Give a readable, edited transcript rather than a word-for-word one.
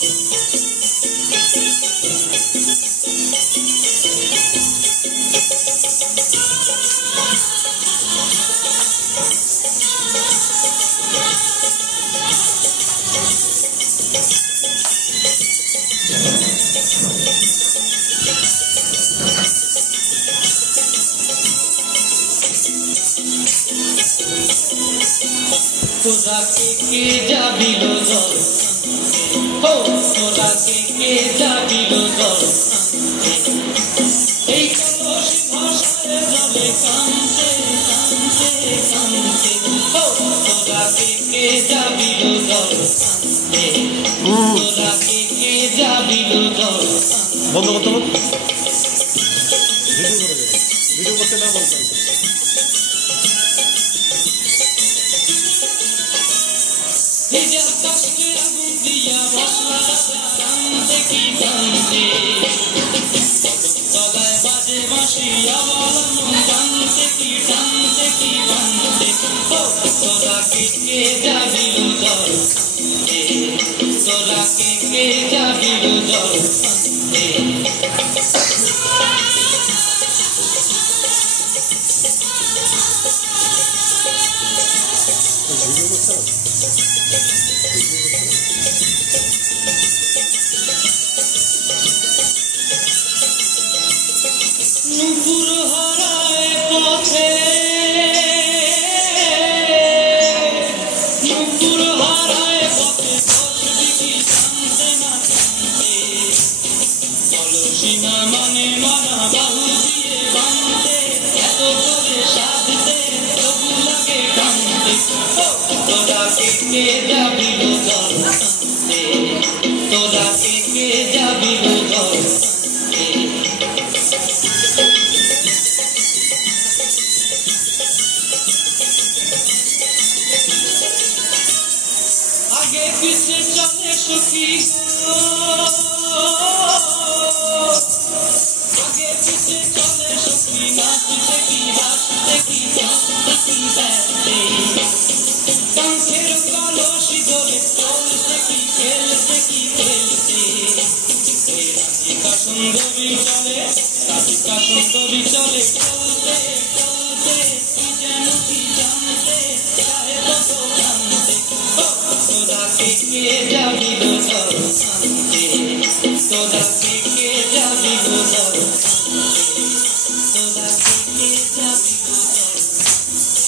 তোরা কে যাবিল জল হো তোরা কে যাবিল জল এই কলসি ভাষায় জলে কান্তে কান্তে কান্তে হো তোরা কে যাবিল জল তোরা কে যাবিল জল বন্ধ করতে হবে ভিডিও করতে না বলবেন আগুন দিয়া বসলা কান্দে কি কান্দে তলায় বাজে বাঁশি আবার মন টানতে কি টানতে তোরা কে যাবিল জল তোরা কে যাবিল জল নুপুর হারায় পথে নুপুর হারায় পথে বসবি কি জানতে না জানতে কলসিনা মানে মানা বাহু দিয়ে বাঁধতে এত করে সাধতে তবু লাগে টানতে তোরা কে যাবিল জল তোরা কে যাবিল জল আগে পিছে চলে সখী আগে পিছে চলে সখী নাচতে কি হাসতে কি কাঁদতে কি ব্যস্তে কাঁখের কলসি ধরে চলতে কি খেলতে কি খেলতে রাধিকা সুন্দরী চলে রাধিকা সুন্দরী চলে চলতে চলতে কি যেন কি জানতে চাহে কত জানতে তোরা কে যাবিল জল